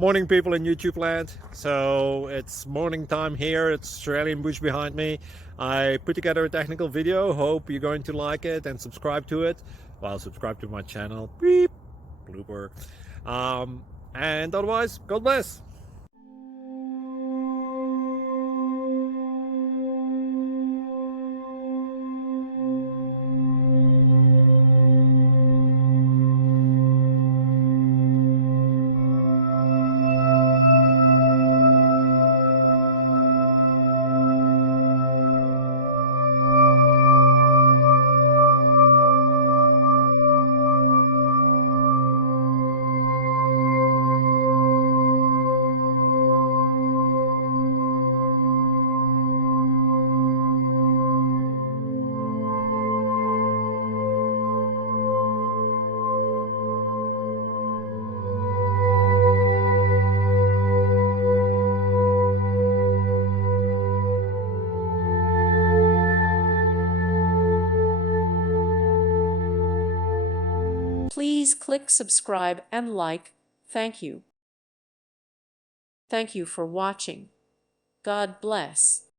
Morning, people in YouTube land. So it's morning time here. It's Australian bush behind me. I put together a technical video. Hope you're going to like it and subscribe to it. Well, subscribe to my channel. Beep. Blooper. And otherwise, God bless. Please click subscribe and like. Thank you. Thank you for watching. God bless.